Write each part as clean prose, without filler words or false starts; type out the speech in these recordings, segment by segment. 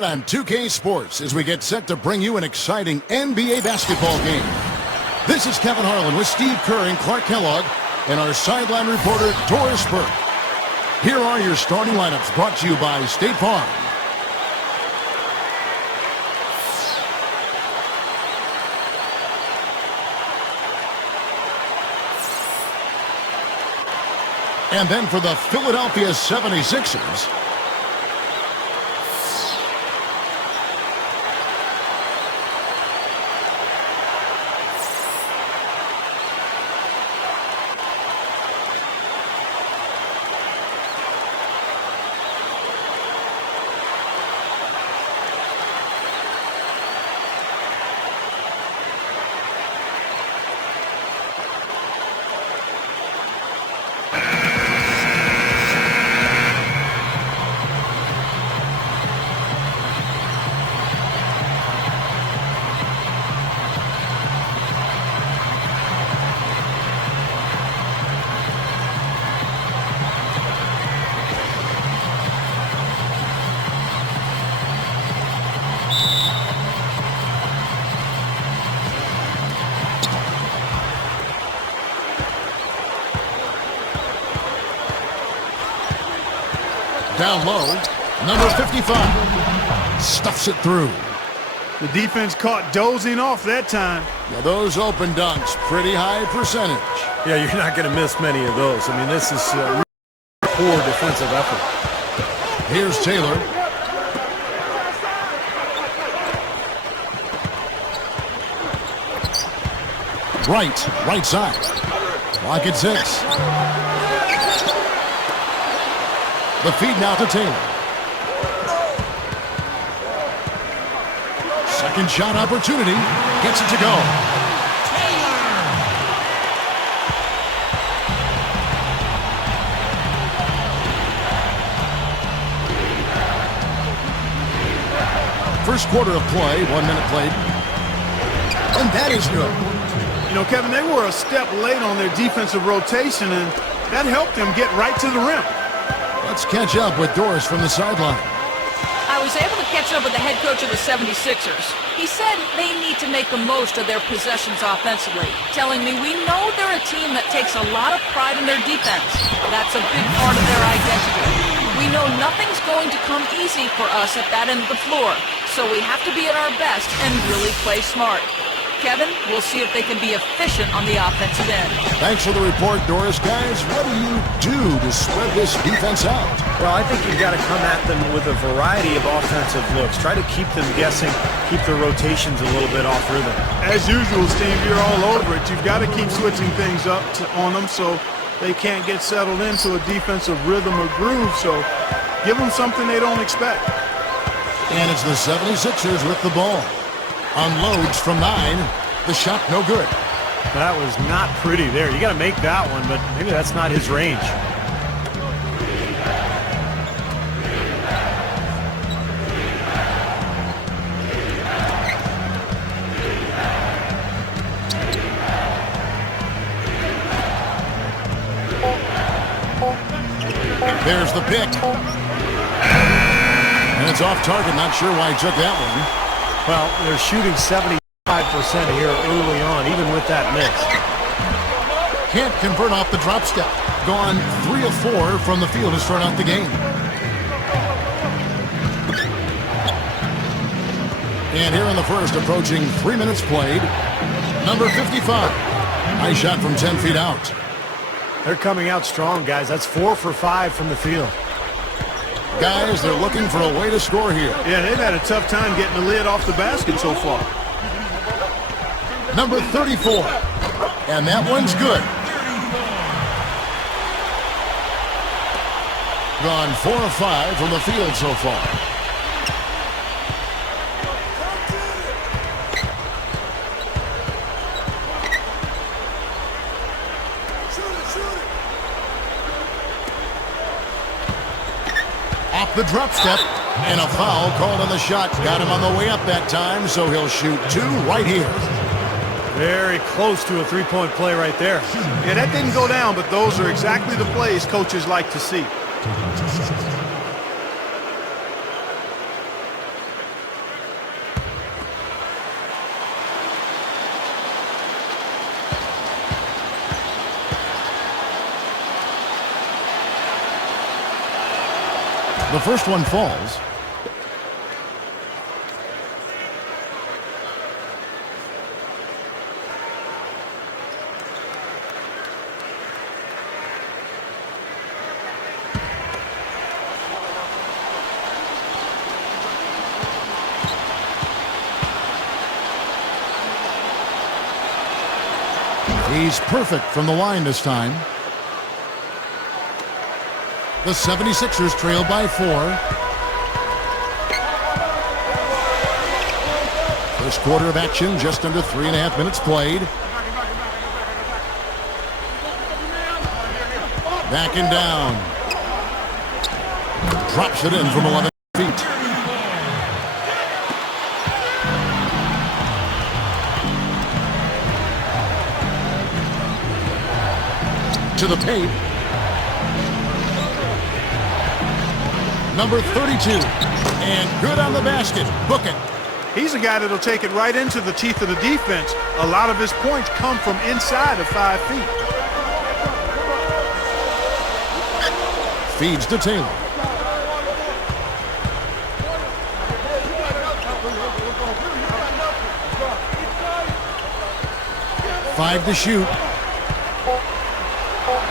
On 2K Sports as we get set to bring you an exciting NBA basketball game. This is Kevin Harlan with Steve Kerr and Clark Kellogg and our sideline reporter Doris Burke. Here are your starting lineups brought to you by State Farm. And then for the Philadelphia 76ers, down low, number 55 stuffs it through. The defense caught dozing off that time. Now those open dunks, pretty high percentage. Yeah, you're not going to miss many of those. I mean, this is a poor defensive effort. Here's Taylor. Right side. Clock at 6. The feed now to Taylor. Second shot opportunity. Gets it to go. First quarter of play, 1 minute played. And that is good. You know, Kevin, they were a step late on their defensive rotation, and that helped them get right to the rim. Let's catch up with Doris from the sideline. I was able to catch up with the head coach of the 76ers. He said they need to make the most of their possessions offensively, telling me we know they're a team that takes a lot of pride in their defense. That's a big part of their identity. We know nothing's going to come easy for us at that end of the floor, so we have to be at our best and really play smart. Kevin, we'll see if they can be efficient on the offensive end. Thanks for the report, Doris. Guys, what do you do to spread this defense out? Well, I think you've got to come at them with a variety of offensive looks. Try to keep them guessing, keep their rotations a little bit off rhythm. As usual, Steve, you're all over it. You've got to keep switching things up on them so they can't get settled into a defensive rhythm or groove. So give them something they don't expect. And it's the 76ers with the ball. Unloads from 9. The shot no good. That was not pretty there. You got to make that one, but maybe that's not his range. There's the pick. And it's off target. Not sure why he took that one. Well, they're shooting 75% here early on, even with that miss. Can't convert off the drop step. Gone 3 of 4 from the field to start out the game. And here in the first, approaching 3 minutes played, number 55. Nice shot from 10 feet out. They're coming out strong, guys. That's 4 for 5 from the field. Guys, they're looking for a way to score here. Yeah, they've had a tough time getting the lid off the basket so far. Number 34. And that one's good. Gone 4 of 5 from the field so far. Off the drop step, and a foul called on the shot. Got him on the way up that time, so he'll shoot 2 right here. Very close to a three-point play right there. Yeah, that didn't go down, but those are exactly the plays coaches like to see. The first one falls. He's perfect from the line this time. The 76ers trail by 4. First quarter of action, just under 3.5 minutes played. Backing down. Drops it in from 11 feet. To the paint. Number 32. And good on the basket. Book it. He's a guy that'll take it right into the teeth of the defense. A lot of his points come from inside of 5 feet. Feeds to Taylor. Five to shoot.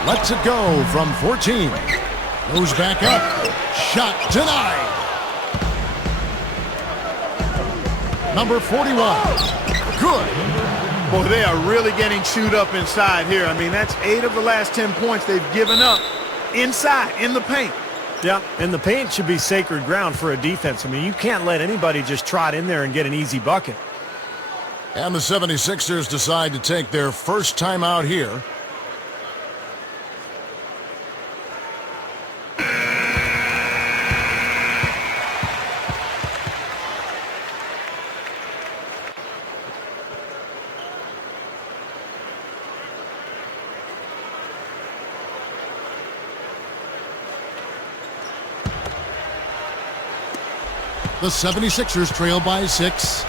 Lets it go from 14. Goes back up. Shot denied. Number 41. Good. Boy, they are really getting chewed up inside here. I mean, that's 8 of the last 10 points they've given up inside, in the paint. Yeah, and the paint should be sacred ground for a defense. I mean, you can't let anybody just trot in there and get an easy bucket. And the 76ers decide to take their first time out here. The 76ers trail by 6.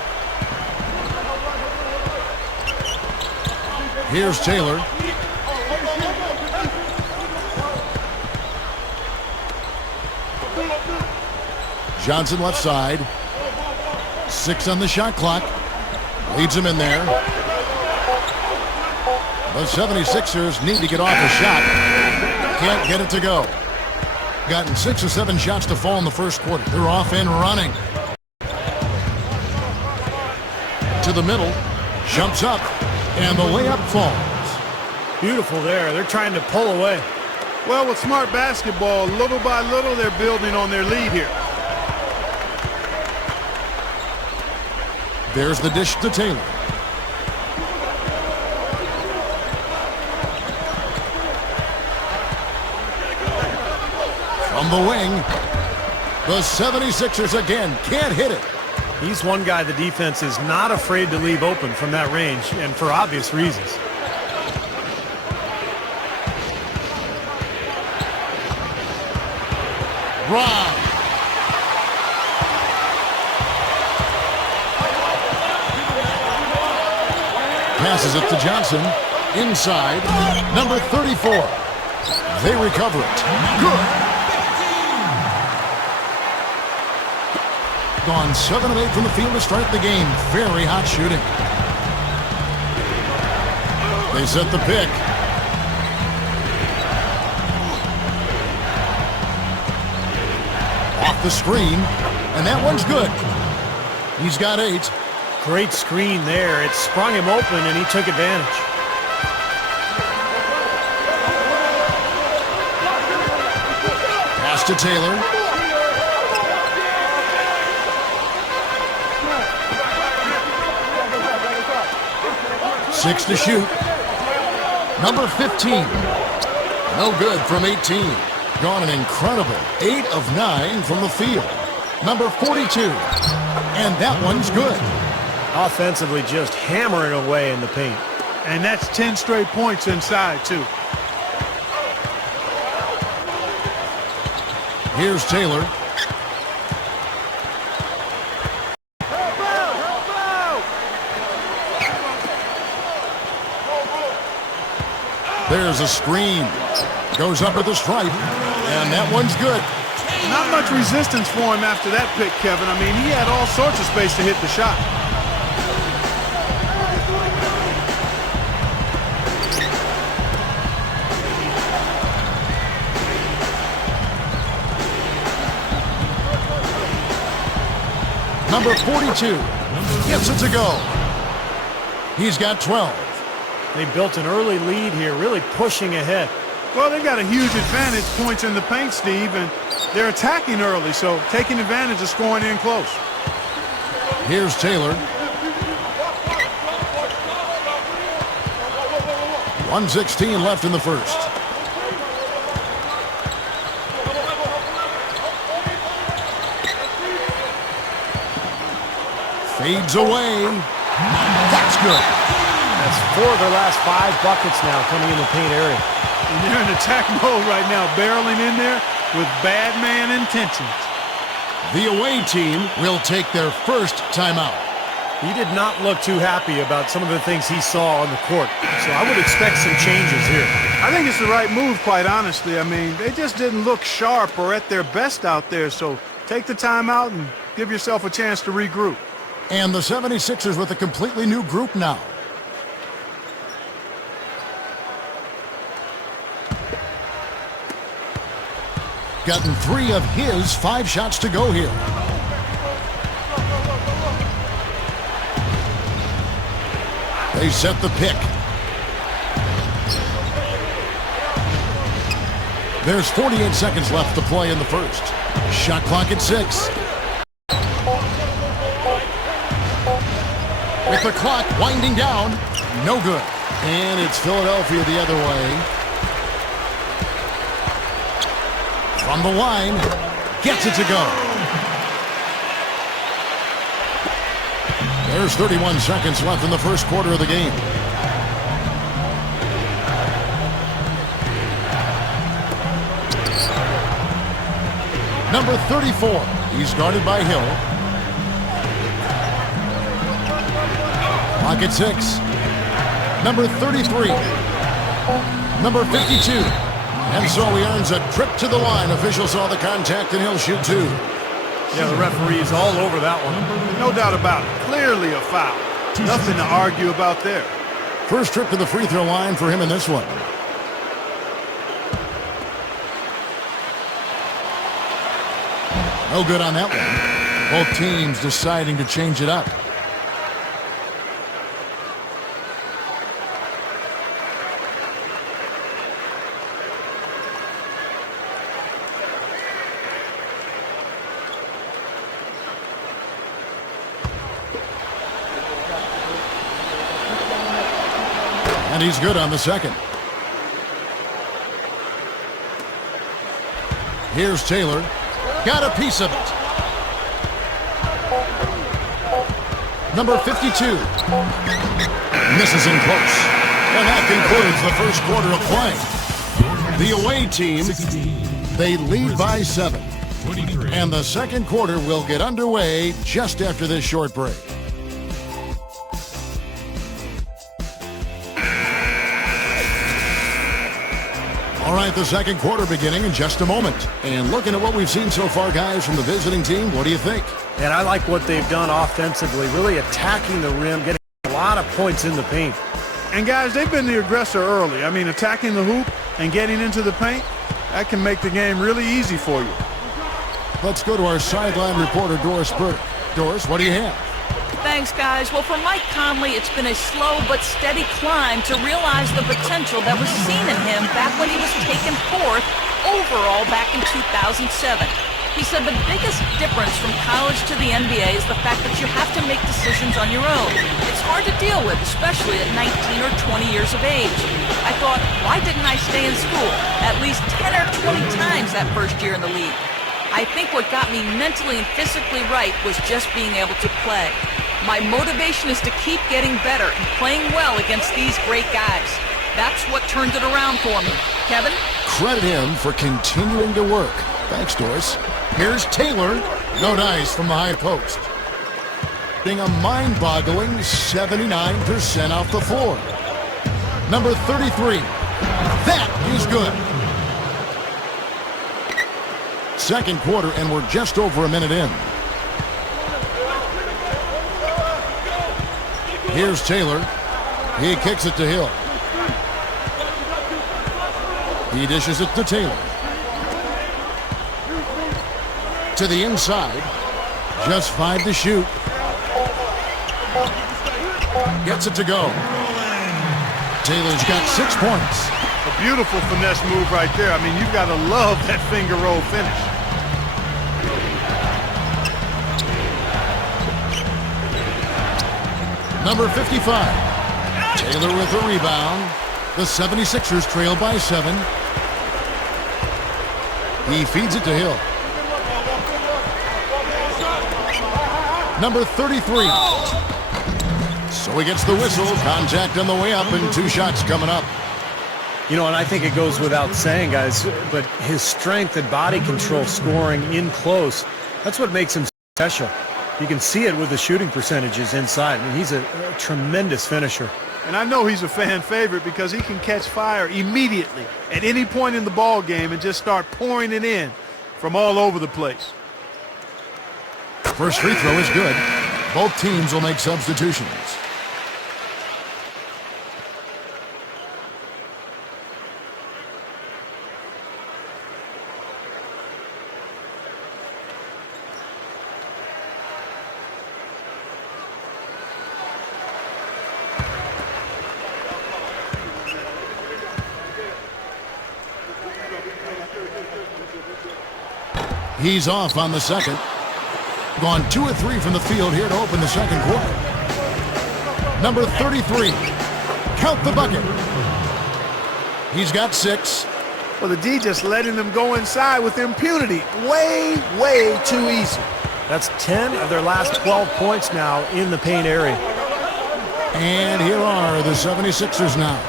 Here's Taylor. Johnson left side. 6 on the shot clock. Leads him in there. The 76ers need to get off a shot. Can't get it to go. Gotten 6 or 7 shots to fall in the first quarter. They're off and running. To the middle. Jumps up. And the layup falls. Beautiful there. They're trying to pull away. Well, with smart basketball, little by little, they're building on their lead here. There's the dish to Taylor. From the wing, the 76ers again can't hit it. He's one guy the defense is not afraid to leave open from that range, and for obvious reasons. Rob. Passes it to Johnson. Inside. Number 34. They recover it. Good. Gone 7 of 8 from the field to start the game. Very hot shooting. They set the pick. Off the screen. And that one's good. He's got 8. Great screen there. It sprung him open, and he took advantage. Pass to Taylor. Six to shoot. Number 15. No good from 18. Gone an incredible 8 of 9 from the field. Number 42. And that one's good. Offensively just hammering away in the paint. And that's 10 straight points inside, too. Here's Taylor. There's a screen. Goes up at the stripe. And that one's good. Not much resistance for him after that pick, Kevin. I mean, he had all sorts of space to hit the shot. Number 42 gets it to go. He's got 12. They built an early lead here, really pushing ahead. Well, they've got a huge advantage, points in the paint, Steve, and they're attacking early, so taking advantage of scoring in close. Here's Taylor. 1:16 left in the first. Fades away. That's good. That's 4 of their last 5 buckets now coming in the paint area. And they're in attack mode right now, barreling in there with bad man intentions. The away team will take their first timeout. He did not look too happy about some of the things he saw on the court, so I would expect some changes here. I think it's the right move, quite honestly. I mean, they just didn't look sharp or at their best out there, so take the timeout and give yourself a chance to regroup. And the 76ers with a completely new group now. Gotten 3 of his 5 shots to go here. They set the pick. There's 48 seconds left to play in the first. Shot clock at 6. With the clock winding down, no good. And it's Philadelphia the other way. From the line, gets it to go. There's 31 seconds left in the first quarter of the game. Number 34, he's guarded by Hill. Pocket 6. Number 33. Number 52. And so he earns a trip to the line. Officials saw the contact and he'll shoot 2. Yeah, the referee's all over that one. No doubt about it. Clearly a foul. Nothing to argue about there. First trip to the free throw line for him in this one. No good on that one. Both teams deciding to change it up. And he's good on the second. Here's Taylor. Got a piece of it. Number 52. Misses in close. And that concludes the first quarter of play. The away team, they lead by 7. And the second quarter will get underway just after this short break. All right, the second quarter beginning in just a moment. And looking at what we've seen so far, guys, from the visiting team, what do you think? And I like what they've done offensively, really attacking the rim, getting a lot of points in the paint. And, guys, they've been the aggressor early. I mean, attacking the hoop and getting into the paint, that can make the game really easy for you. Let's go to our sideline reporter, Doris Burke. Doris, what do you have? Thanks, guys. Well, for Mike Conley, it's been a slow but steady climb to realize the potential that was seen in him back when he was taken 4th overall back in 2007. He said the biggest difference from college to the NBA is the fact that you have to make decisions on your own. It's hard to deal with, especially at 19 or 20 years of age. I thought, why didn't I stay in school at least 10 or 20 times that first year in the league? I think what got me mentally and physically right was just being able to play. My motivation is to keep getting better and playing well against these great guys. That's what turned it around for me. Kevin? Credit him for continuing to work. Thanks, Doris. Here's Taylor. No dice from the high post. Being a mind-boggling 79% off the floor. Number 33. That is good. Second quarter, and we're just over a minute in. Here's Taylor. He kicks it to Hill. He dishes it to Taylor. To the inside. Just 5 to shoot. Gets it to go. Taylor's got 6 points. A beautiful finesse move right there. I mean, you've got to love that finger roll finish. Number 55. Taylor with the rebound. The 76ers trail by 7. He feeds it to Hill. Number 33. So he gets the whistle. Contact on the way up and 2 shots coming up. You know, and I think it goes without saying, guys, but his strength and body control scoring in close, that's what makes him special. You can see it with the shooting percentages inside. I mean, he's a tremendous finisher. And I know he's a fan favorite because he can catch fire immediately at any point in the ball game and just start pouring it in from all over the place. First free throw is good. Both teams will make substitutions. He's off on the second. Gone 2 of 3 from the field here to open the second quarter. Number 33. Count the bucket. He's got 6. Well, the D just letting them go inside with impunity. Way, way too easy. That's 10 of their last 12 points now in the paint area. And here are the 76ers now.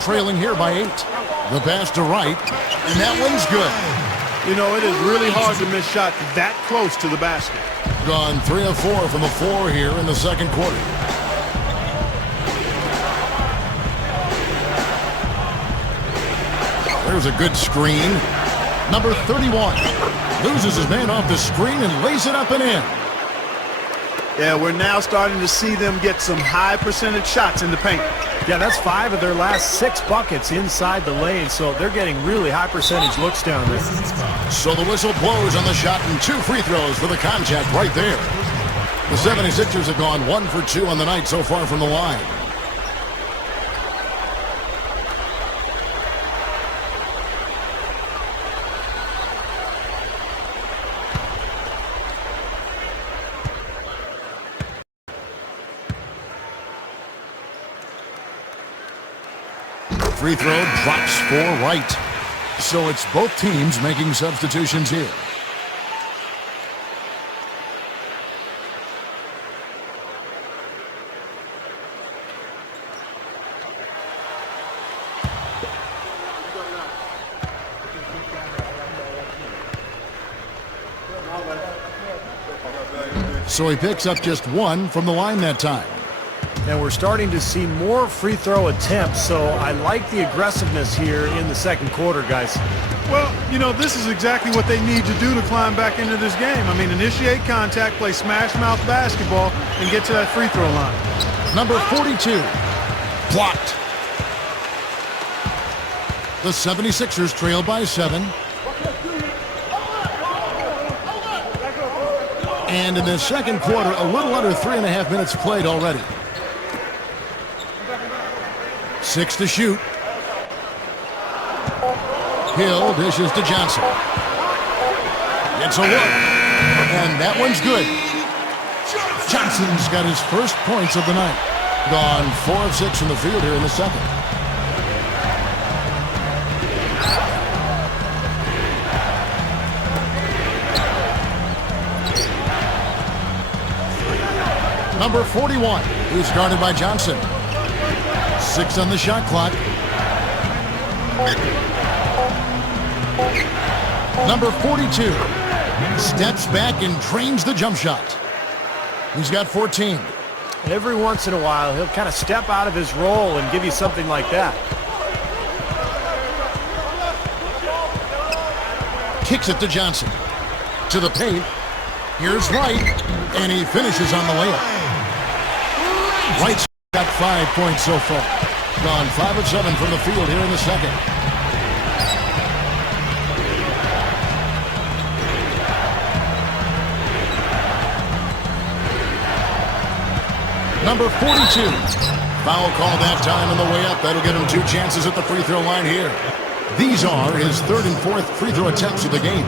Trailing here by 8. The pass to Wright, and that one's good. You know, it is really hard to miss shots that close to the basket. Gone 3 of 4 from the floor here in the second quarter. There's a good screen. Number 31 loses his man off the screen and lays it up and in. Yeah, we're now starting to see them get some high percentage shots in the paint. Yeah, that's 5 of their last 6 buckets inside the lane, so they're getting really high percentage looks down there. So the whistle blows on the shot and 2 free throws for the contact right there. The 76ers have gone 1 for 2 on the night so far from the line. Free throw drops for Wright. So it's both teams making substitutions here. So he picks up just 1 from the line that time. And we're starting to see more free throw attempts, so I like the aggressiveness here in the second quarter, guys. Well, you know, this is exactly what they need to do to climb back into this game. I mean, initiate contact, play smash-mouth basketball, and get to that free throw line. Number 42, blocked. The 76ers trail by 7. And in the second quarter, a little under 3.5 minutes played already. 6 to shoot. Hill dishes to Johnson. Gets a look. And that one's good. Johnson's got his first points of the night. Gone 4 of 6 from the field here in the second. Number 41, who's guarded by Johnson. 6 on the shot clock. Number 42 steps back and trains the jump shot. He's got 14. Every once in a while, he'll kind of step out of his role and give you something like that. kicks it to Johnson. To the paint. Here's Wright, and he finishes on the layup. Wright's got 5 points so far. Gone 5 of 7 from the field here in the second. Number 42. Foul call that time on the way up. That'll get him 2 chances at the free throw line here. These are his 3rd and 4th free throw attempts of the game.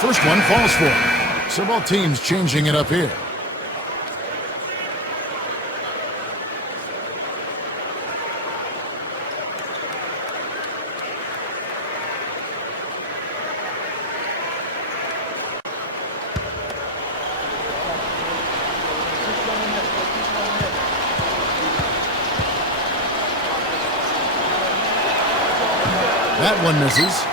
First one falls for him. So both teams changing it up here. That one misses.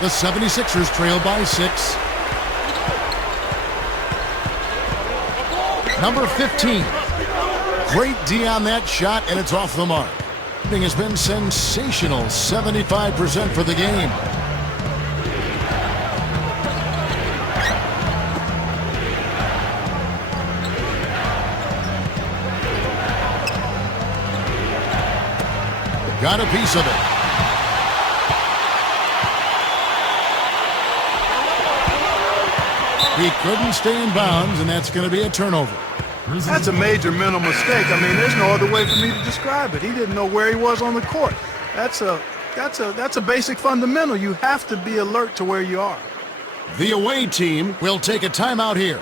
The 76ers trail by 6. Number 15. Great D on that shot, and it's off the mark. Shooting has been sensational. 75% for the game. Got a piece of it. He couldn't stay in bounds, and that's going to be a turnover. That's a major mental mistake. I mean, there's no other way for me to describe it. He didn't know where he was on the court. That's a basic fundamental. You have to be alert to where you are. The away team will take a timeout here.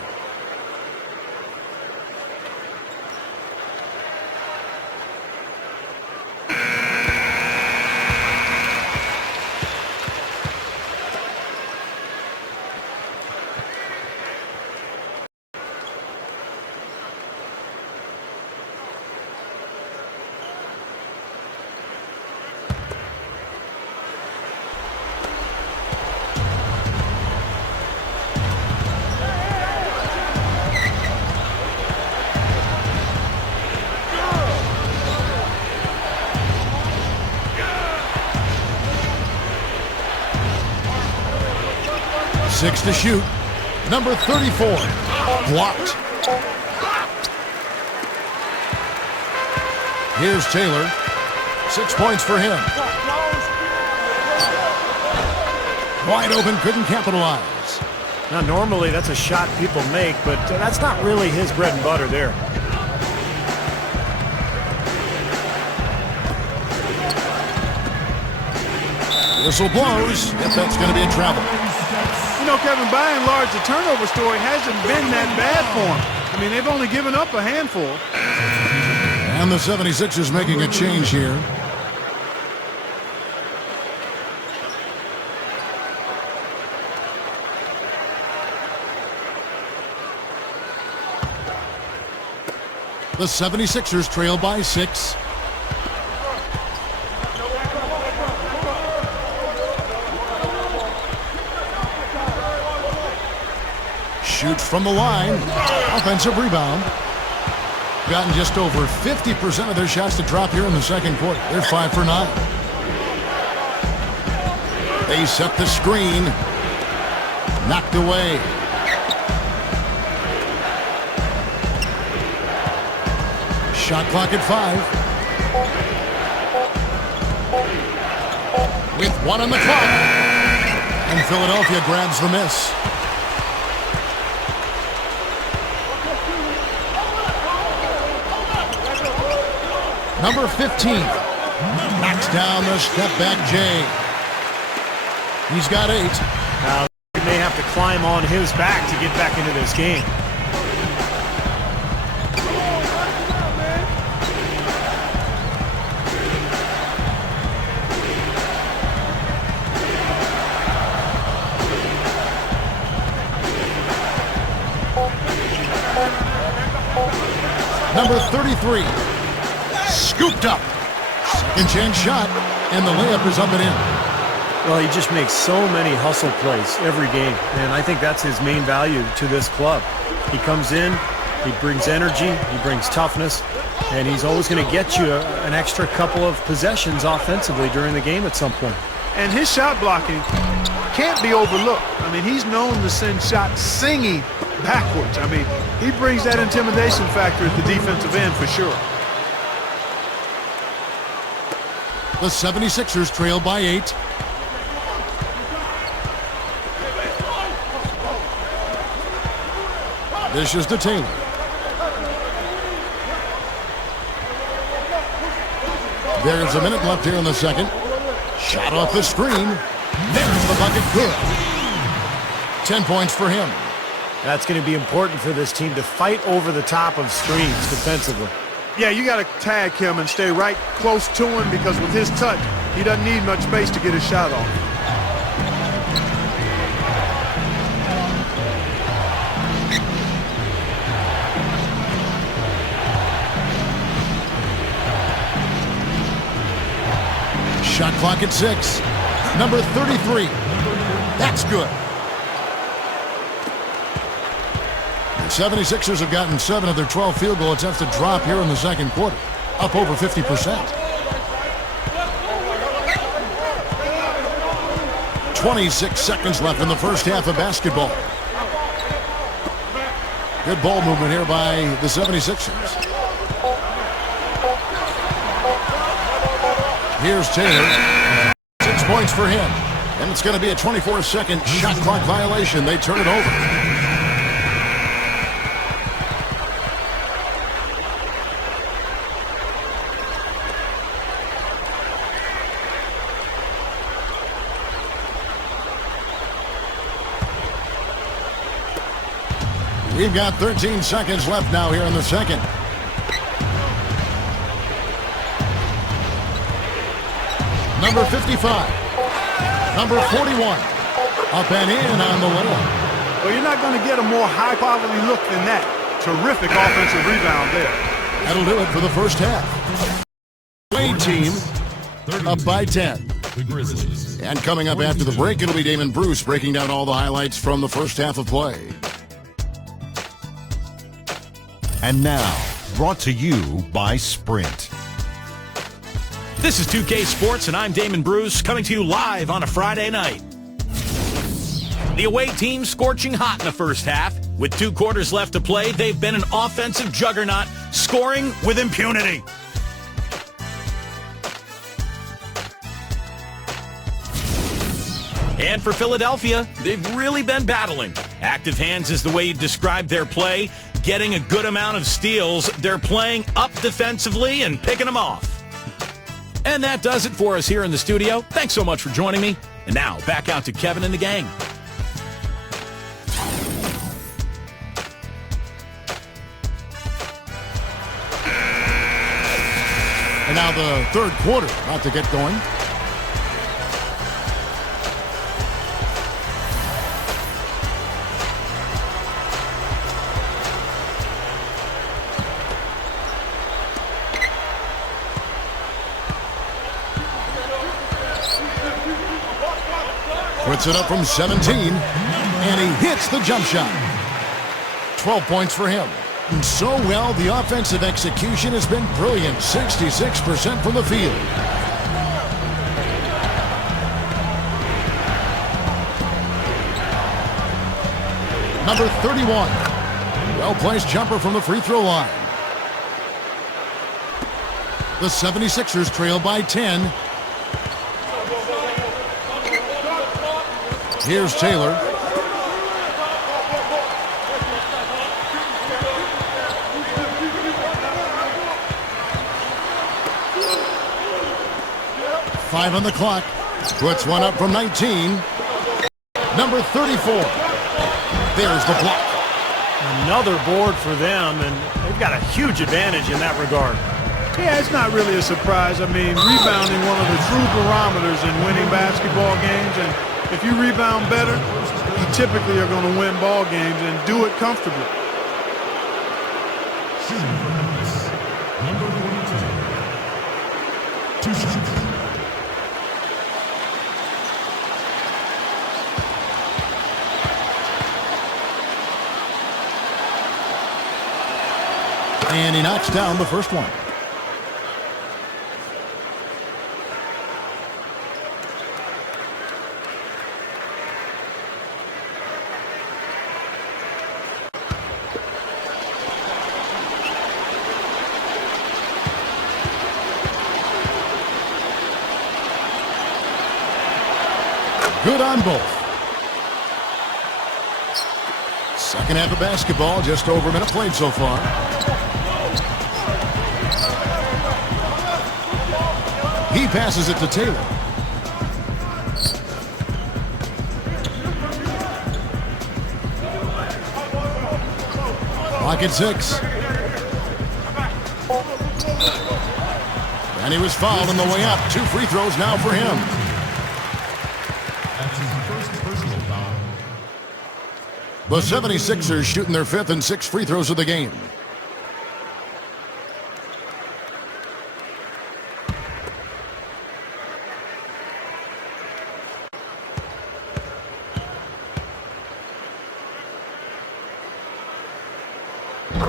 Six to shoot. Number 34. Blocked. Here's Taylor. 6 points for him. Wide open, couldn't capitalize. Now, normally that's a shot people make, but that's not really his bread and butter there. Whistle blows. If that's going to be a travel. You know, Kevin, by and large, the turnover story hasn't been that bad for him. I mean, they've only given up a handful. And the 76ers making a change here. The 76ers trail by 6. Shoots from the line. Offensive rebound. Gotten just over 50% of their shots to drop here in the second quarter. They're 5 for 9. They set the screen. Knocked away. Shot clock at 5. With 1 on the clock. And Philadelphia grabs the miss. Number 15 knocks down the step-back Jay. He's got 8. Now, he may have to climb on his back to get back into this game. Number 33. Scooped up. Second chance shot, and the layup is up and in. Well, he just makes so many hustle plays every game, and I think that's his main value to this club. He comes in, he brings energy, he brings toughness, and he's always going to get you an extra couple of possessions offensively during the game at some point. And his shot blocking can't be overlooked. I mean, he's known to send shots singing backwards. I mean, he brings that intimidation factor at the defensive end for sure. The 76ers trail by 8. This is to Taylor. There's a minute left here in the second. Shot off the screen. There's the bucket. Good. 10 points for him. That's going to be important for this team to fight over the top of screens defensively. Yeah, you got to tag him and stay right close to him because with his touch, he doesn't need much space to get his shot off. Shot clock at 6. Number 33. That's good. The 76ers have gotten 7 of their 12 field goal attempts to drop here in the second quarter. Up over 50%. 26 seconds left in the first half of basketball. Good ball movement here by the 76ers. Here's Taylor. 6 points for him. And it's going to be a 24-second shot clock violation. They turn it over. We've got 13 seconds left now here in the second. Number 55. Number 41. Up and in on the layup. Well, you're not going to get a more high-quality look than that. Terrific offensive rebound there. That'll do it for the first half. Wade team up by 10. And coming up after the break, it'll be Damon Bruce breaking down all the highlights from the first half of play. And now, brought to you by Sprint. This is 2K Sports, and I'm Damon Bruce, coming to you live on a Friday night. The away team scorching hot in the first half. With 2 quarters left to play, they've been an offensive juggernaut, scoring with impunity. And for Philadelphia, they've really been battling. Active hands is the way you describe their play, getting a good amount of steals. They're playing up defensively and picking them off. And that does it for us here in the studio. Thanks so much for joining me. And now, back out to Kevin and the gang. And now the third quarter about to get going. Puts it up from 17, and he hits the jump shot. 12 points for him. And so well, the offensive execution has been brilliant. 66% from the field. Number 31. Well-placed jumper from the free throw line. The 76ers trail by 10. Here's Taylor. Five on the clock. Puts one up from 19. Number 34. There's the block. Another board for them, and they've got a huge advantage in that regard. Yeah, it's not really a surprise. I mean, rebounding one of the true barometers in winning basketball games, and if you rebound better, you typically are going to win ball games and do it comfortably. Number 42. 2 shots. And he knocks down the first one. Good on both. Second half of basketball, just over a minute played so far. He passes it to Taylor. Clock at 6. And he was fouled on the way up. 2 free throws now for him. The 76ers shooting their 5th and 6th free throws of the game.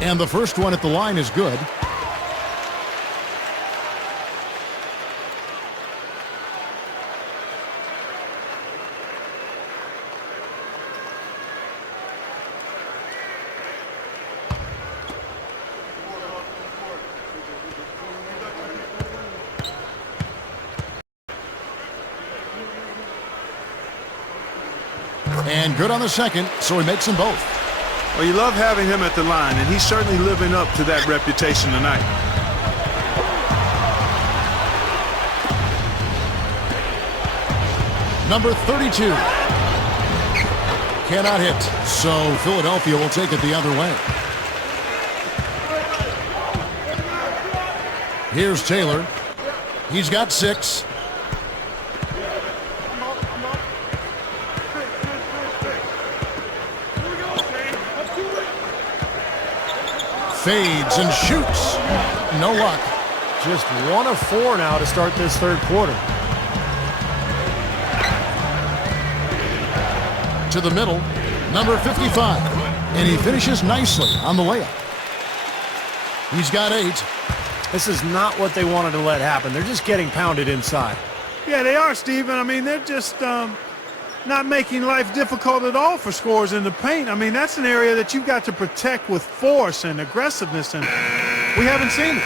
And the first one at the line is good. And good on the second, so he makes them both. Well, you love having him at the line, and he's certainly living up to that reputation tonight. Number 32. Cannot hit, so Philadelphia will take it the other way. Here's Taylor. He's got 6. Fades and shoots. No luck. Just 1 of 4 now to start this third quarter. To the middle, number 55. And he finishes nicely on the layup. He's got 8. This is not what they wanted to let happen. They're just getting pounded inside. Yeah, they are, Steven. I mean, they're just not making life difficult at all for scorers in the paint. I mean, that's an area that you've got to protect with force and aggressiveness, and we haven't seen it.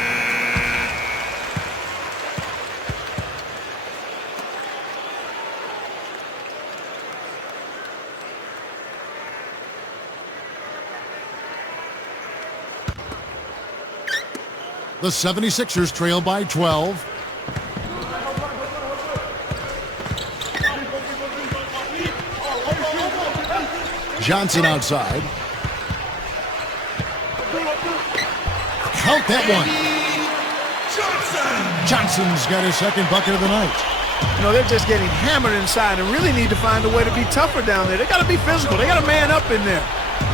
The 76ers trail by 12. Johnson outside. Count that one. Johnson's got his second bucket of the night. You know, they're just getting hammered inside and really need to find a way to be tougher down there. They got to be physical. They got to man up in there.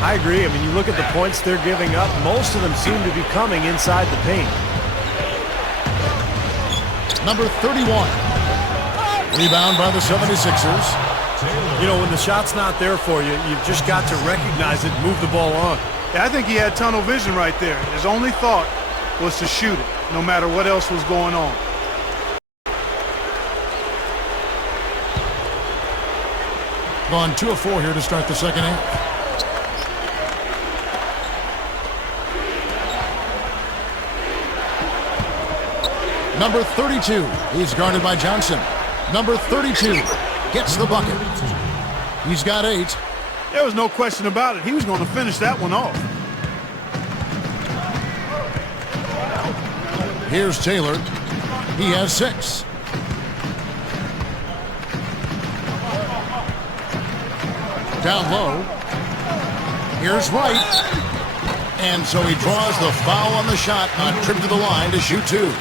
I agree. I mean, you look at the points they're giving up. Most of them seem to be coming inside the paint. Number 31. Rebound by the 76ers. You know, when the shot's not there for you, you've just got to recognize it and move the ball on. Yeah, I think he had tunnel vision right there. His only thought was to shoot it, no matter what else was going on. Gone 2 of 4 here to start the second half. Number 32. He's guarded by Johnson. Number 32 gets the bucket. He's got 8. There was no question about it. He was going to finish that one off. Here's Taylor. He has 6. Down low. Here's Wright. And so he draws the foul on the shot on trip to the line to shoot 2.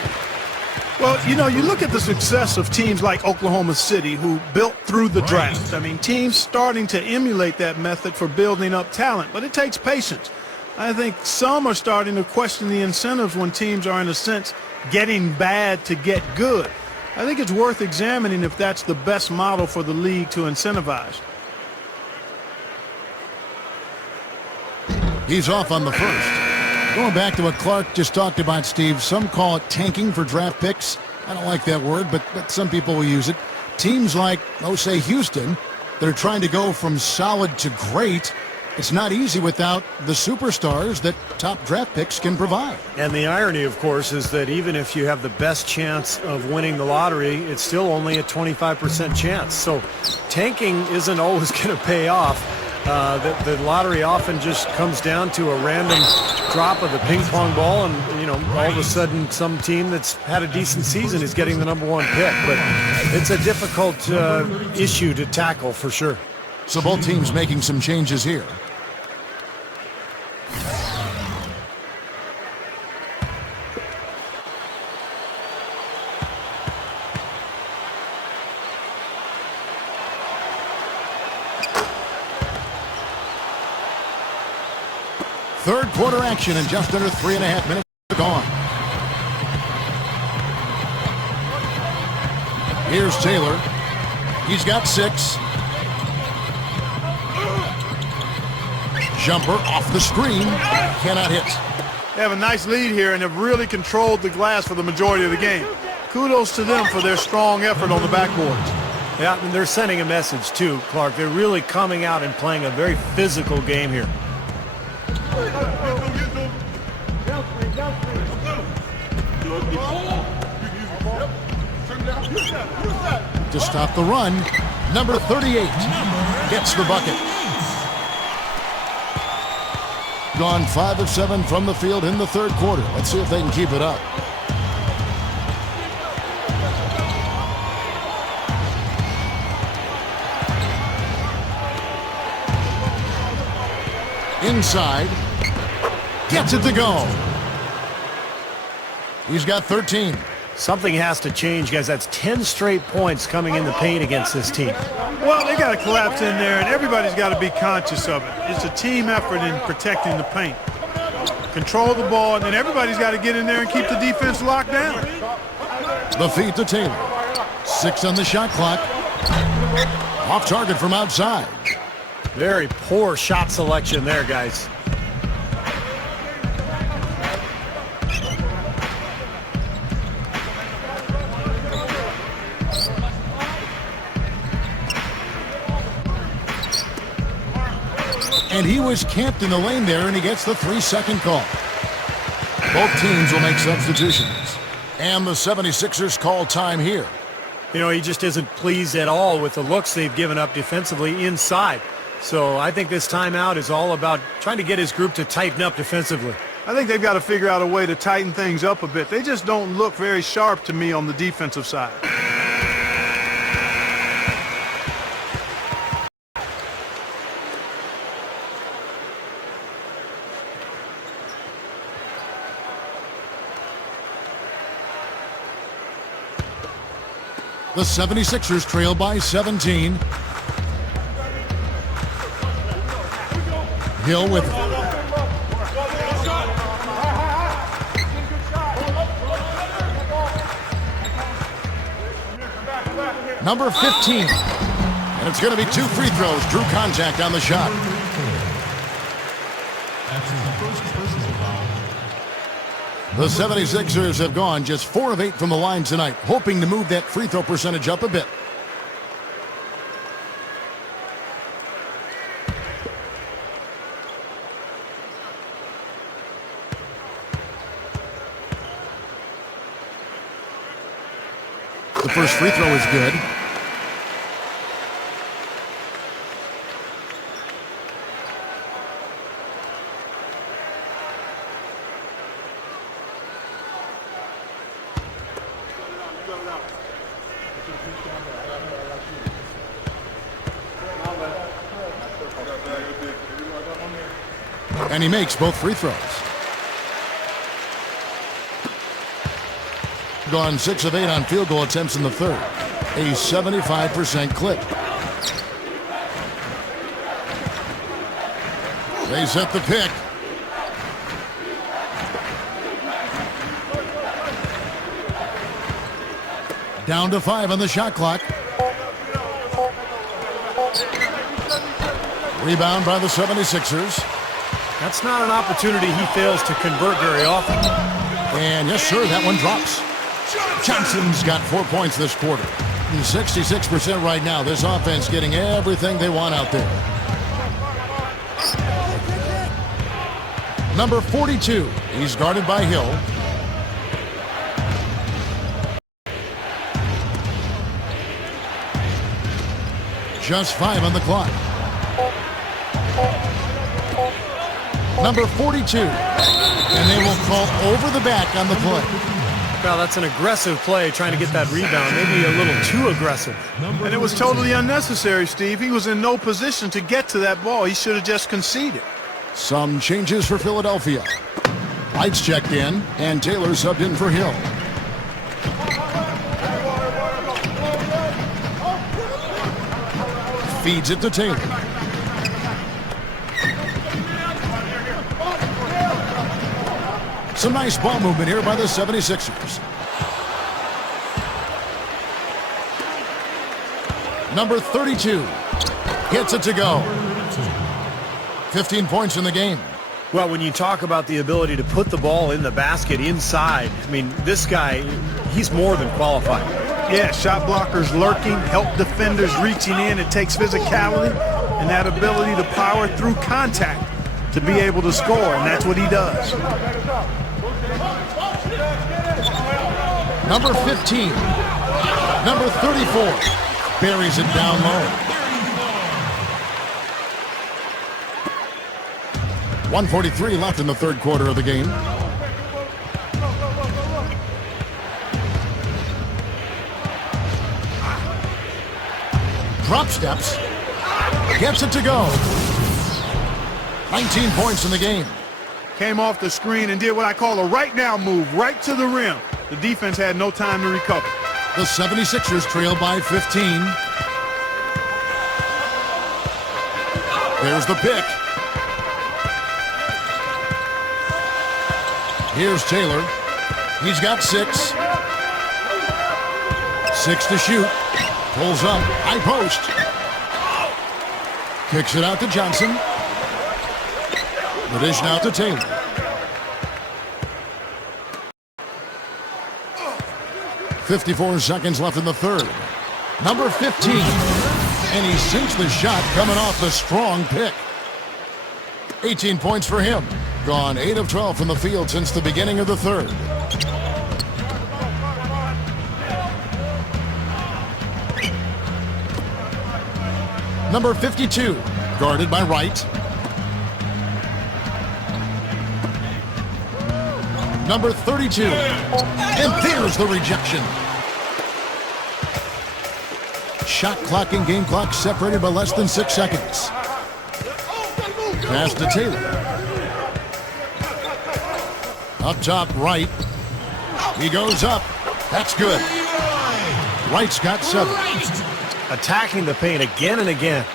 Well, you know, you look at the success of teams like Oklahoma City who built through the draft. I mean, teams starting to emulate that method for building up talent, but it takes patience. I think some are starting to question the incentives when teams are, in a sense, getting bad to get good. I think it's worth examining if that's the best model for the league to incentivize. He's off on the first. Going back to what Clark just talked about, Steve, some call it tanking for draft picks. I don't like that word, but some people will use it. Teams like, say, Houston, that are trying to go from solid to great, it's not easy without the superstars that top draft picks can provide. And the irony, of course, is that even if you have the best chance of winning the lottery, it's still only a 25% chance. So tanking isn't always going to pay off. The lottery often just comes down to a random drop of the ping pong ball, and all of a sudden some team that's had a decent season is getting the number 1 pick. But it's a difficult issue to tackle for sure. So both teams making some changes here. Third quarter action in just under 3.5 minutes gone. Here's Taylor. He's got 6. Jumper off the screen. Cannot hit. They have a nice lead here and have really controlled the glass for the majority of the game. Kudos to them for their strong effort on the backboards. Yeah, and they're sending a message too, Clark. They're really coming out and playing a very physical game here. To stop the run, number 38 gets the bucket. Gone 5 of 7 from the field in the third quarter. Let's see if they can keep it up. Inside, gets it to go. He's got 13. Something has to change, guys. That's 10 straight points coming in the paint against this team. Well, they got to collapse in there, and everybody's got to be conscious of it. It's a team effort in protecting the paint. Control the ball, and then everybody's got to get in there and keep the defense locked down. The feed to Taylor. 6 on the shot clock. Off target from outside. Very poor shot selection there, guys. And he was camped in the lane there, and he gets the 3-second call. Both teams will make substitutions. And the 76ers call time here. He just isn't pleased at all with the looks they've given up defensively inside. So I think this timeout is all about trying to get his group to tighten up defensively. I think they've got to figure out a way to tighten things up a bit. They just don't look very sharp to me on the defensive side. The 76ers trail by 17. Hill with number 15. And it's going to be 2 free throws. Drew contact on the shot. The 76ers have gone just 4 of 8 from the line tonight, hoping to move that free throw percentage up a bit. The first free throw is good. And he makes both free throws. Gone 6 of 8 on field goal attempts in the third. A 75% clip. They set the pick. Down to 5 on the shot clock. Rebound by the 76ers. That's not an opportunity he fails to convert very often. And yes, sir, that one drops. Johnson's got 4 points this quarter. 66% right now. This offense getting everything they want out there. Number 42. He's guarded by Hill. Just 5 on the clock. Number 42. And they will call over the back on the play. Well, that's an aggressive play trying to get that rebound. Maybe a little too aggressive. And it was totally unnecessary, Steve. He was in no position to get to that ball. He should have just conceded. Some changes for Philadelphia. Lights checked in, and Taylor subbed in for Hill. Feeds it to Taylor. Some nice ball movement here by the 76ers. Number 32 gets it to go. 15 points in the game. Well, when you talk about the ability to put the ball in the basket inside, I mean, this guy, he's more than qualified. Yeah, shot blockers lurking, help defenders reaching in. It takes physicality and that ability to power through contact to be able to score, and that's what he does. Number 15. Number 34 buries it down low. 1:43 left in the third quarter of the game. Drop steps. Gets it to go. 19 points in the game. Came off the screen and did what I call a right now move, right to the rim. The defense had no time to recover. The 76ers trail by 15. There's the pick. Here's Taylor. He's got 6. 6 to shoot. Pulls up. High post. Kicks it out to Johnson. The dish now to Taylor. .54 seconds left in the third. Number 15. And he sinks the shot coming off the strong pick. 18 points for him. Gone 8 of 12 from the field since the beginning of the third. Number 52, guarded by Wright. Number 32, and there's the rejection. Shot clock and game clock separated by less than 6 seconds. Pass to Taylor. Up top, Wright. He goes up. That's good. Wright's got 7. Attacking the paint again and again.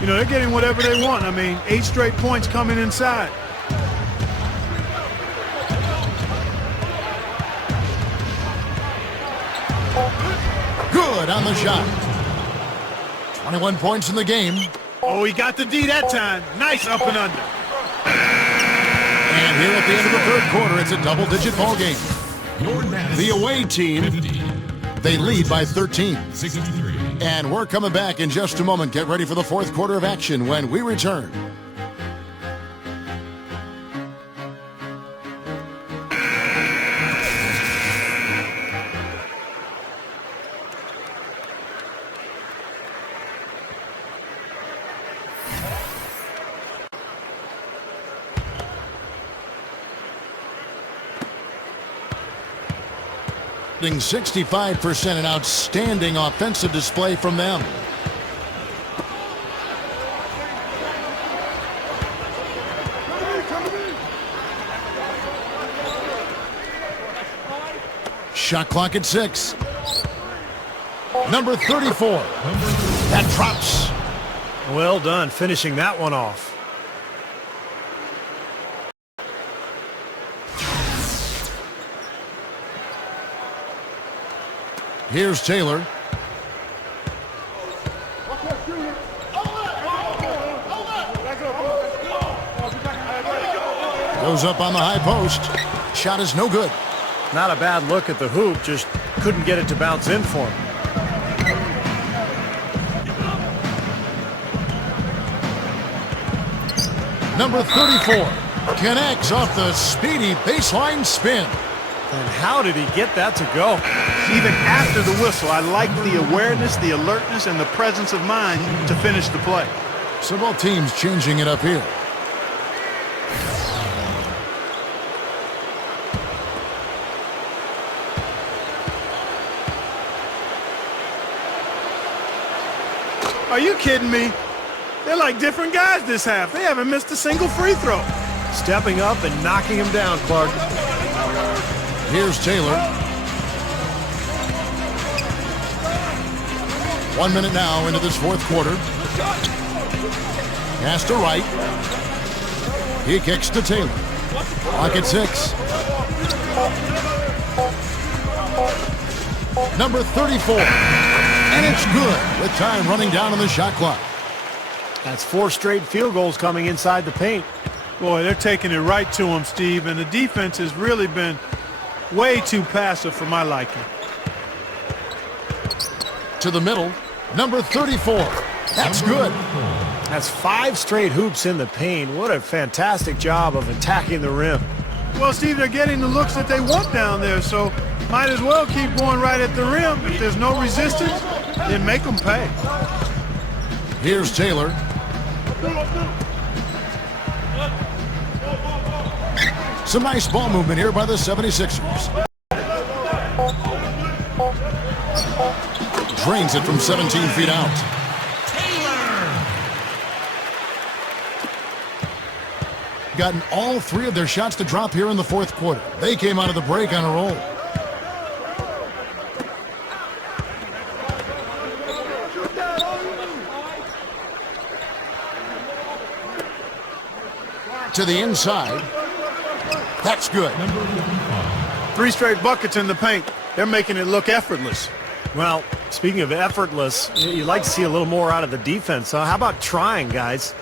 You know, they're getting whatever they want. I mean, 8 straight points coming inside. Good on the shot. 21 points in the game. Oh, he got the D that time. Nice up and under. And here at the end of the third quarter, it's a double-digit ball game. The away team, they lead by 13. And we're coming back in just a moment. Get ready for the fourth quarter of action when we return. Shooting 65%, an outstanding offensive display from them. Shot clock at 6. Number 34. That drops. Well done finishing that one off. Here's Taylor. Goes up on the high post. Shot is no good. Not a bad look at the hoop, just couldn't get it to bounce in for him. Number 34 connects off the speedy baseline spin. And how did he get that to go? Even after the whistle, I like the awareness, the alertness, and the presence of mind to finish the play. So both teams changing it up here. Are you kidding me? They're like different guys this half. They haven't missed a single free throw. Stepping up and knocking him down, Clark. Here's Taylor. 1 minute now into this fourth quarter. Pass to Wright. He kicks to Taylor. Clock at 6. Number 34. And it's good with time running down on the shot clock. That's 4 straight field goals coming inside the paint. Boy, they're taking it right to him, Steve, and the defense has really been way too passive for my liking. To the middle, number 34. That's good. That's 5 straight hoops in the paint. What a fantastic job of attacking the rim. Well, Steve, they're getting the looks that they want down there, so might as well keep going right at the rim. If there's no resistance, then make them pay. Here's Taylor. Some nice ball movement here by the 76ers. Drains it from 17 feet out. Gotten all 3 of their shots to drop here in the fourth quarter. They came out of the break on a roll. To the inside. That's good. 3 straight buckets in the paint. They're making it look effortless. Well, speaking of effortless, you'd like to see a little more out of the defense. How about trying, guys?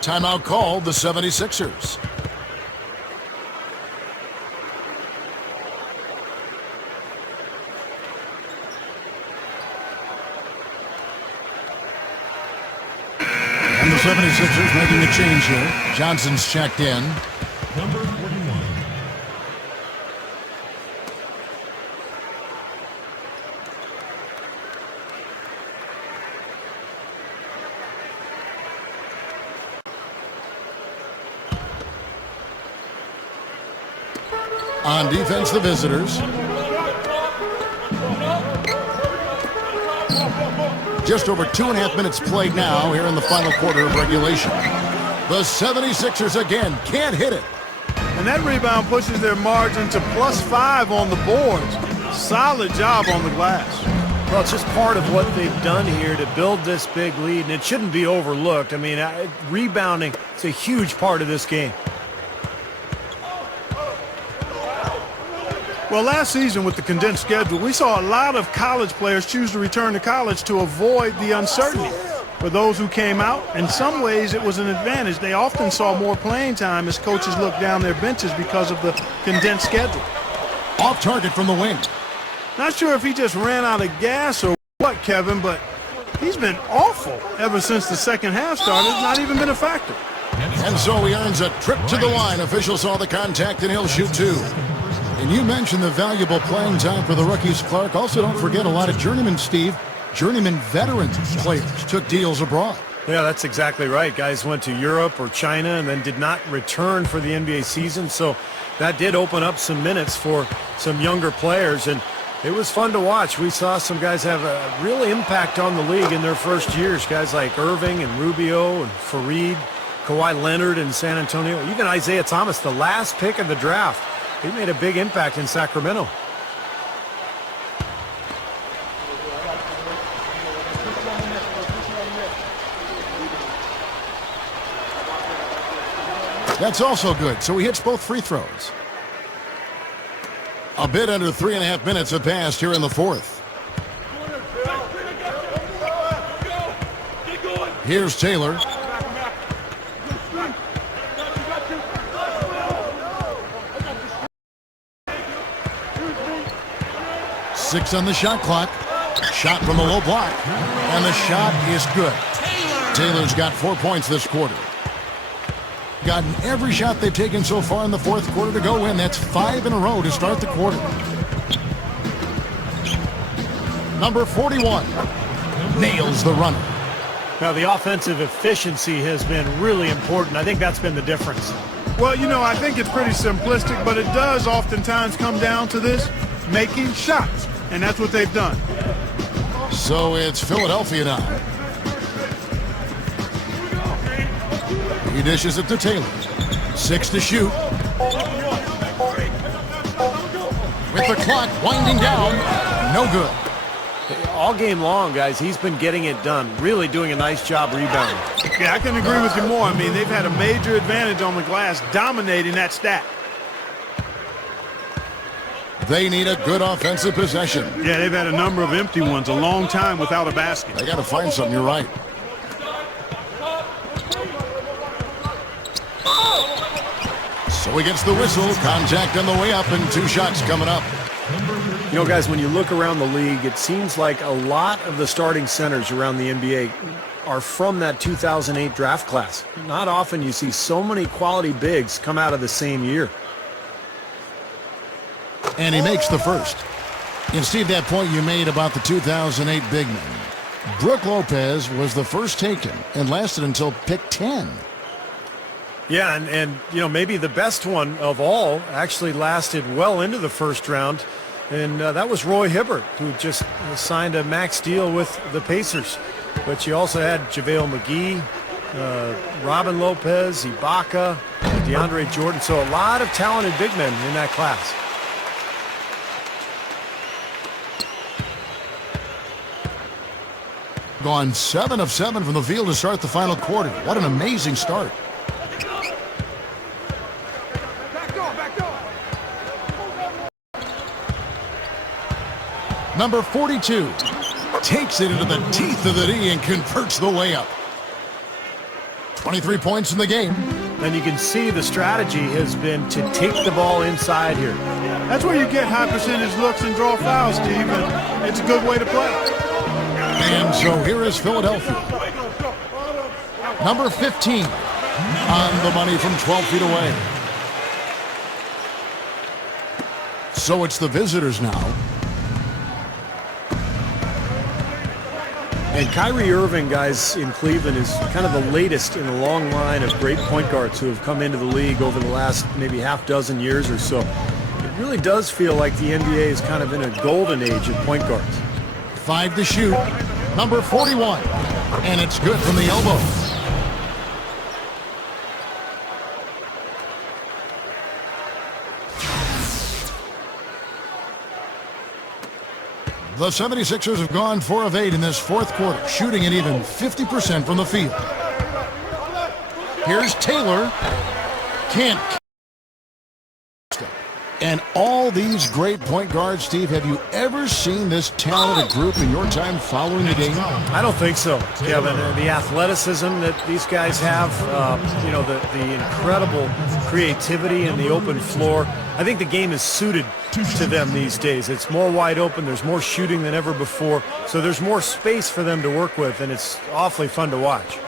Timeout called the 76ers. And the 76ers making a change here. Johnson's checked in. Number 41. On defense, the visitors. Just over 2.5 minutes played now here in the final quarter of regulation. The 76ers again can't hit it. And that rebound pushes their margin to +5 on the boards. Solid job on the glass. Well, it's just part of what they've done here to build this big lead, and it shouldn't be overlooked. I mean, rebounding is a huge part of this game. Well, last season with the condensed schedule, we saw a lot of college players choose to return to college to avoid the uncertainty. For those who came out, in some ways it was an advantage. They often saw more playing time as coaches looked down their benches because of the condensed schedule. Off target from the wing. Not sure if he just ran out of gas or what, Kevin, but he's been awful ever since the second half started. It's not even been a factor. And so he earns a trip to the line. Officials saw the contact, and he'll shoot 2. And you mentioned the valuable playing time for the rookies, Clark. Also, don't forget a lot of journeymen, Steve. Journeyman veteran players took deals abroad. Yeah, that's exactly right. Guys went to Europe or China and then did not return for the NBA season. So that did open up some minutes for some younger players. And it was fun to watch. We saw some guys have a real impact on the league in their first years. Guys like Irving and Rubio and Fareed, Kawhi Leonard in San Antonio, even Isaiah Thomas, the last pick of the draft. He made a big impact in Sacramento. That's also good. So he hits both free throws. A bit under 3.5 minutes have passed here in the fourth. Here's Taylor. 6 on the shot clock. Shot from the low block. And the shot is good. Taylor's got 4 points this quarter. Gotten every shot they've taken so far in the fourth quarter to go in. That's 5 in a row to start the quarter. Number 41 nails the runner. Now, the offensive efficiency has been really important. I think that's been the difference. Well, you know, I think it's pretty simplistic, but it does oftentimes come down to this, making shots. And that's what they've done. So it's Philadelphia now. He dishes it to Taylor. 6 to shoot. With the clock winding down, no good. All game long, guys, he's been getting it done. Really doing a nice job rebounding. Yeah, I can agree with you more. I mean, they've had a major advantage on the glass, dominating that stat. They need a good offensive possession. Yeah, they've had a number of empty ones, a long time without a basket. They got to find something, you're right. So he gets the whistle, contact on the way up, and 2 shots coming up. You know, guys, when you look around the league, it seems like a lot of the starting centers around the NBA are from that 2008 draft class. Not often you see so many quality bigs come out of the same year. And he makes the first. And Steve, that point you made about the 2008 big men. Brook Lopez was the first taken and lasted until pick 10. Yeah, and you know, maybe the best one of all actually lasted well into the first round. And that was Roy Hibbert, who just signed a max deal with the Pacers. But you also had JaVale McGee, Robin Lopez, Ibaka, DeAndre Jordan. So a lot of talented big men in that class. Gone 7 of 7 from the field to start the final quarter. What an amazing start. Number 42 takes it into the teeth of the D and converts the layup. 23 points in the game. And you can see the strategy has been to take the ball inside here. That's where you get high percentage looks and draw fouls, Steve, and it's a good way to play. And so here is Philadelphia. Number 15 on the money from 12 feet away. So it's the visitors now. And Kyrie Irving, guys, in Cleveland is kind of the latest in a long line of great point guards who have come into the league over the last maybe half dozen years or so. It really does feel like the NBA is kind of in a golden age of point guards. 5 to shoot. Number 41. And it's good from the elbow. The 76ers have gone 4 of 8 in this fourth quarter, shooting at even 50% from the field. Here's Taylor. Can't. And all these great point guards, Steve, have you ever seen this talented group in your time following the game? I don't think so, Kevin. The athleticism that these guys have, you know, the incredible creativity and the open floor. I think the game is suited to them these days. It's more wide open. There's more shooting than ever before. So there's more space for them to work with, and it's awfully fun to watch.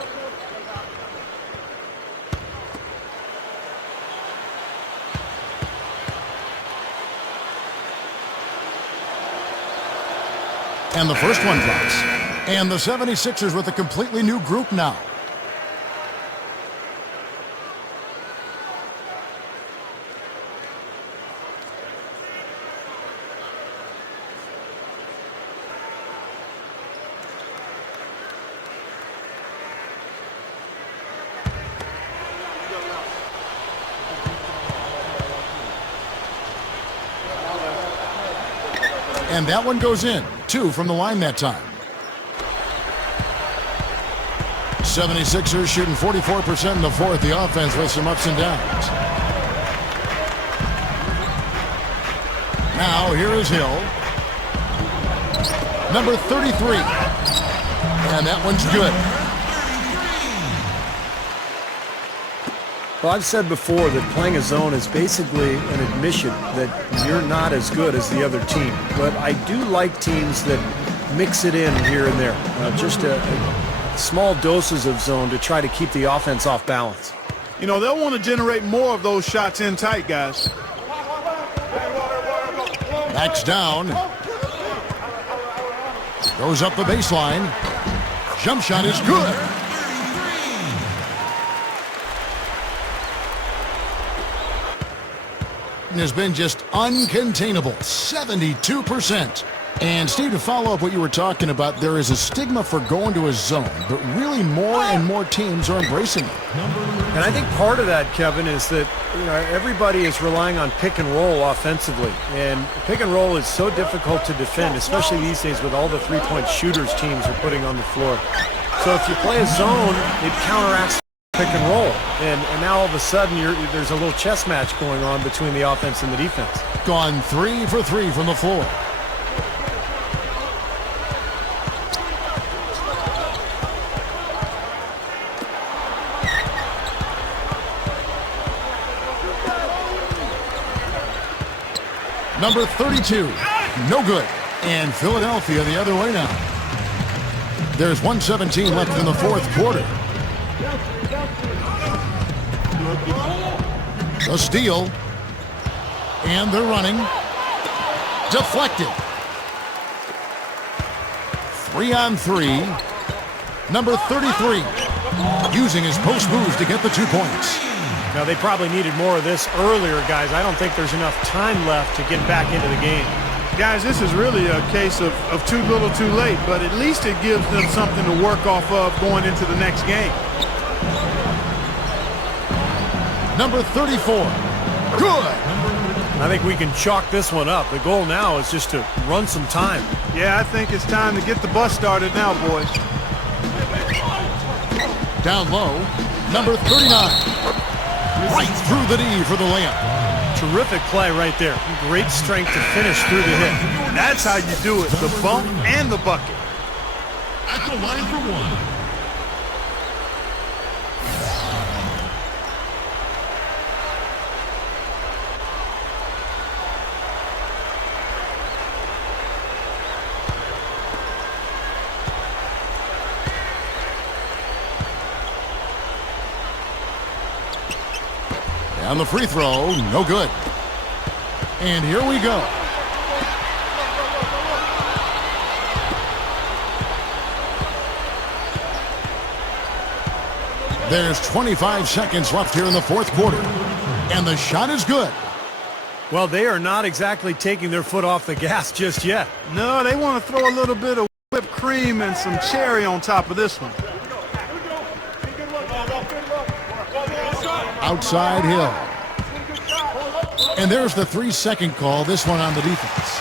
And the first one drops. And the 76ers with a completely new group now. And that one goes in. 2 from the line that time. 76ers shooting 44% in the fourth. The offense with some ups and downs. Now here is Hill. Number 33. And that one's good. Well, I've said before that playing a zone is basically an admission that you're not as good as the other team. But I do like teams that mix it in here and there. Just small doses of zone to try to keep the offense off balance. You know, they'll want to generate more of those shots in tight, guys. Backs down. Goes up the baseline. Jump shot is good. Has been just uncontainable, 72%. And Steve, to follow up what you were talking about, there is a stigma for going to a zone, but really more and more teams are embracing it. And I think part of that, Kevin, is that everybody is relying on pick and roll offensively. And pick and roll is so difficult to defend, especially these days with all the three-point shooters teams are putting on the floor. So if you play a zone, it counteracts pick and roll, and now all of a sudden there's a little chess match going on between the offense and the defense. Gone 3 for 3 from the floor. Number 32, no good. And Philadelphia the other way now. There's 1:17 left in the fourth quarter. The steal. And they're running. Deflected. 3-on-3. Number 33. Using his post moves to get the 2 points. Now, they probably needed more of this earlier, guys. I don't think there's enough time left to get back into the game. Guys, this is really a case of too little too late, but at least it gives them something to work off of going into the next game. Number 34. Good. I think we can chalk this one up. The goal now is just to run some time. Yeah, I think it's time to get the bus started now, boys. Down low. Number 39. Right through the knee for the layup. Terrific play right there. Great strength to finish through the hit. That's how you do it, the bump and the bucket. At the line for one. On the free throw, no good. And here we go. There's 25 seconds left here in the fourth quarter. And the shot is good. Well, they are not exactly taking their foot off the gas just yet. No, they want to throw a little bit of whipped cream and some cherry on top of this one. Outside Hill. And there's the 3-second call, this one on the defense.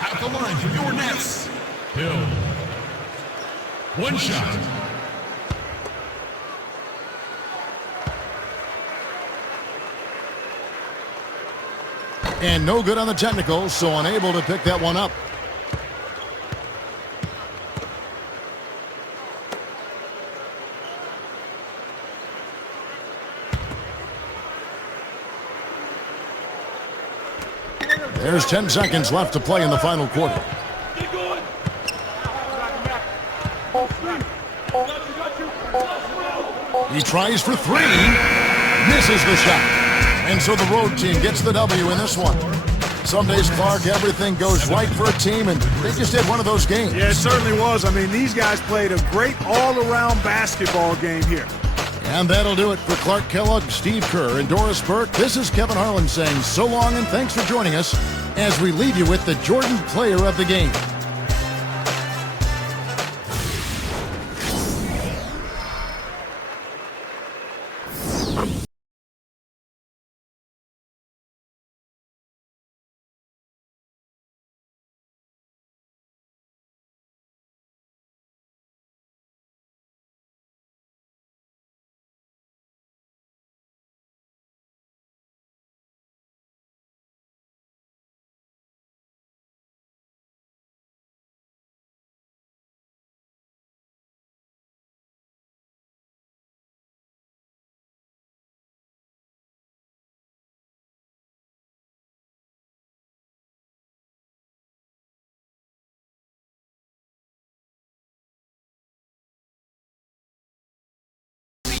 At the line for your Nets. Hill. One shot. And no good on the technical, so unable to pick that one up. There's 10 seconds left to play in the final quarter. He tries for three. Misses the shot. And so the road team gets the W in this one. Some days, Clark, everything goes right for a team, and they just had one of those games. Yeah, it certainly was. I mean, these guys played a great all-around basketball game here. And that'll do it for Clark Kellogg, Steve Kerr, and Doris Burke. This is Kevin Harlan saying so long and thanks for joining us as we leave you with the Jordan Player of the Game.